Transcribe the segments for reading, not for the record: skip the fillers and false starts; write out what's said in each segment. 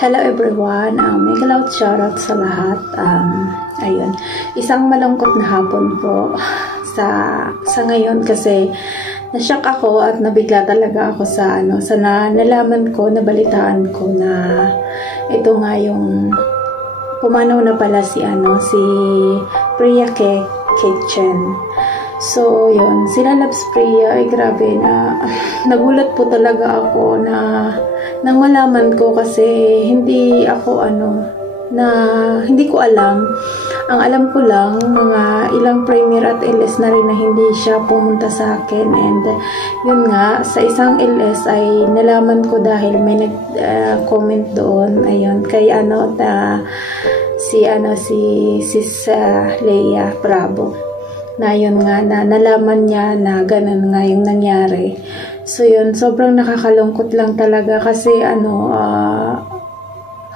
Hello everyone, mega loud shoutout sa lahat. Ayun, isang malungkot na hapon po sa ngayon kasi na-shock ako at nabigla talaga ako sa nalaman ko, nabalitaan ko na ito nga yung pumanaw na pala si Priya Kitchen. So, yun, sila Loves Priya, ay grabe na, nagulat po talaga ako na nang malaman ko kasi hindi ko alam. Ang alam ko lang, mga ilang premier at LS na rin na hindi siya pumunta sa akin. And yun nga, sa isang LS ay nalaman ko dahil may nag-comment doon, ayun, kay si Sis Leia Bravo. Na yun nga, na nalaman niya na ganun nga yung nangyari. So yun, sobrang nakakalungkot lang talaga kasi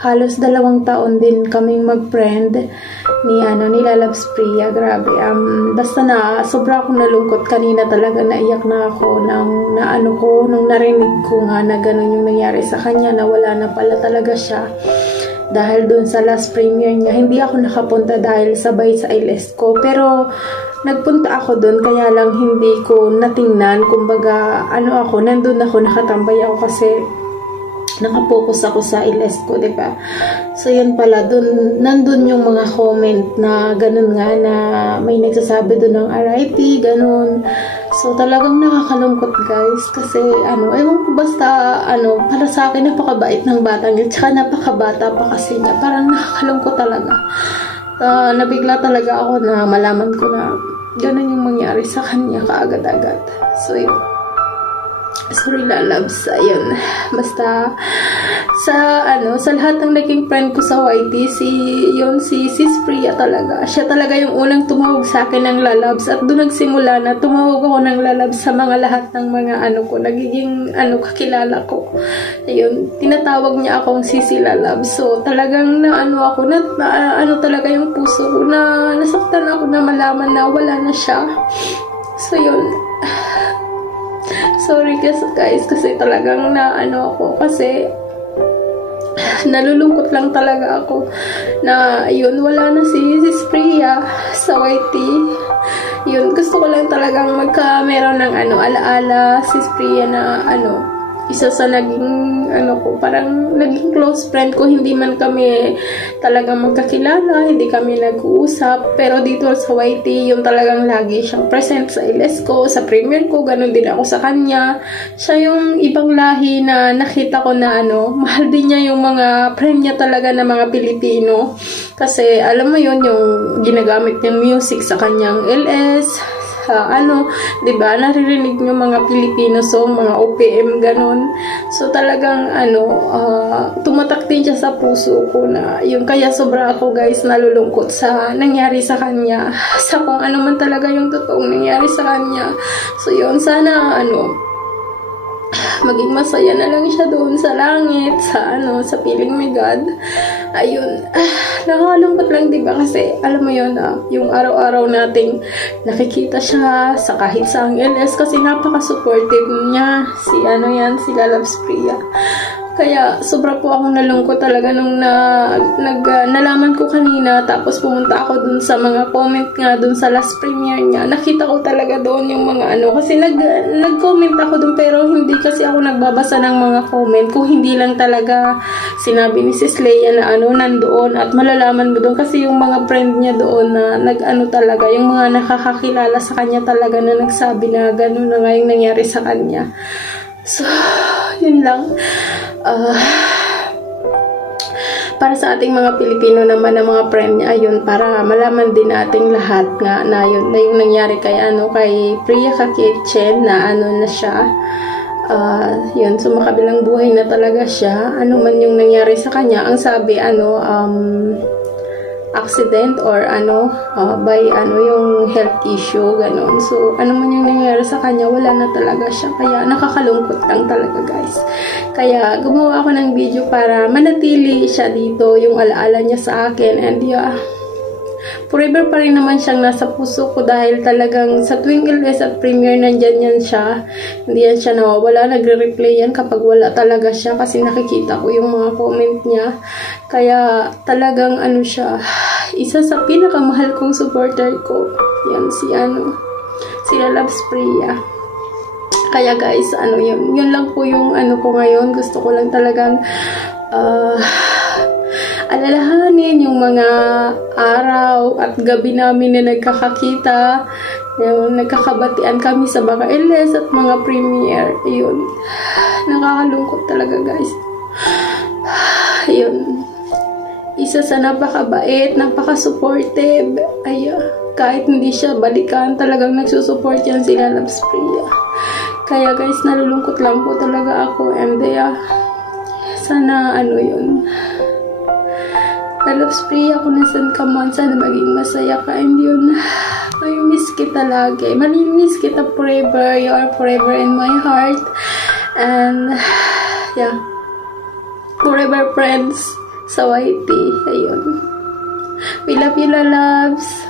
halos 2 taon din kaming mag-friend ni Loves Priya. Grabe. Basta na sobra akong nalungkot kanina talaga, naiyak na ako nung narinig ko nga na ganun yung nangyari sa kanya, na wala na pala talaga siya. Dahil dun sa last premiere niya, hindi ako nakapunta dahil sabay sa LS ko. Pero nagpunta ako dun, kaya lang hindi ko natingnan. Kumbaga, nandun ako, nakatambay ako kasi nakapokus ako sa LS ko, diba? So, yan pala, nandun yung mga comment na ganun nga, na may nagsasabi dun ng RIP, ganun. So, talagang nakakalungkot, guys, kasi, ewan ko, basta, para sa akin, napakabait ng batang yun, tsaka napakabata pa kasi niya, parang nakakalungkot talaga. Nabigla talaga ako na malaman ko na ganun yung mangyari sa kanya kaagad-agad. So, yun. Sorry, lalabs. Ayun. Basta, sa lahat ng naging friend ko sa YT, si Sis Priya talaga. Siya talaga yung unang tumawag sa akin ng lalabs. At doon nagsimula na tumawag ako ng lalabs sa mga lahat ng mga nagiging kakilala ko. Ayun. Tinatawag niya akong Sisi Lalabs. So, talagang talaga yung puso ko na nasaktan ako na malaman na wala na siya. So, yun. Sorry guys, kasi talagang ako kasi nalulungkot lang talaga ako na yun, wala na si Sis Priya sa YT. Yun, gusto ko lang talagang meron ng alaala Sis Priya na isa sa naging parang naging close friend ko. Hindi man kami talagang magkakilala, hindi kami nag-uusap, pero dito sa YT, yung talagang lagi siyang present sa LS ko, sa premiere ko, ganun din ako sa kanya. Siya yung ibang lahi na nakita ko na mahal din niya yung mga friend niya talaga na mga Pilipino. Kasi alam mo yun, yung ginagamit niyang music sa kanyang LS, diba, naririnig nyo mga Filipino song, mga OPM, ganun. So, talagang, tumatak din siya sa puso ko na, yun, kaya sobra ako, guys, nalulungkot sa nangyari sa kanya, sa kung ano man talaga yung totoong nangyari sa kanya. So, yun, sana, maging masaya na lang siya doon sa langit, sa piling may God. Ayun, nakakalungkot lang, diba? Kasi, alam mo yun, yung araw-araw nating nakikita siya sa kahit sa LS, kasi napaka-supportive niya, si Loves Priya. Kaya, sobra po akong nalungkot talaga nung nalaman ko kanina, tapos pumunta ako dun sa mga comment nga dun sa last premiere niya. Nakita ko talaga doon yung mga kasi nag-comment ako dun, pero hindi kasi ako nagbabasa ng mga comment, kung hindi lang talaga sinabi ni Sis Leia na nandoon, at malalaman mo doon kasi yung mga friend niya doon na talaga, yung mga nakakakilala sa kanya talaga na nagsabi na gano'n na nga yung nangyari sa kanya. So, yun lang. Para sa ating mga Pilipino naman na mga friend niya, ayun, para malaman din nating lahat nga na yun, na yung nangyari kay Priya Kitchen, na na siya. Yun, sumakabilang buhay na talaga siya. Ano man yung nangyari sa kanya, ang sabi, accident or by yung health issue, ganon. So, ano man yung nangyari sa kanya, wala na talaga siya. Kaya, nakakalungkot lang talaga, guys. Kaya, gumawa ako ng video para manatili siya dito, yung alaala niya sa akin. And yeah, forever pa rin naman siyang nasa puso ko dahil talagang sa tuwing LS at premiere nandyan yan siya. Hindi yan siya nawawala. Nagre-replay yan kapag wala talaga siya kasi nakikita ko yung mga comment niya. Kaya talagang ano siya, isa sa pinakamahal kong supporter ko. Yan si Lalabs Priya. Kaya guys, yun lang po yung ko ngayon. Gusto ko lang talagang alalahanin yung mga araw at gabi namin na nagkakakita, yung nagkakabatian kami sa mga LS at mga premiere. Ayun, nakakalungkot talaga guys. Ayun, isa sa napakabait, napaka-supportive. Kahit hindi siya balikan, talagang nagsusupport yan si Lalabs Priya. Kaya guys, nalulungkot lang po talaga ako, and sana yun. Lalabs Priya, kung nasan ka man, sana maging masaya ka. And yun, I miss kita lagi. Miss kita forever. You are forever in my heart. And, yeah. Forever friends sa YT. Ayun. We love you, Lalabs.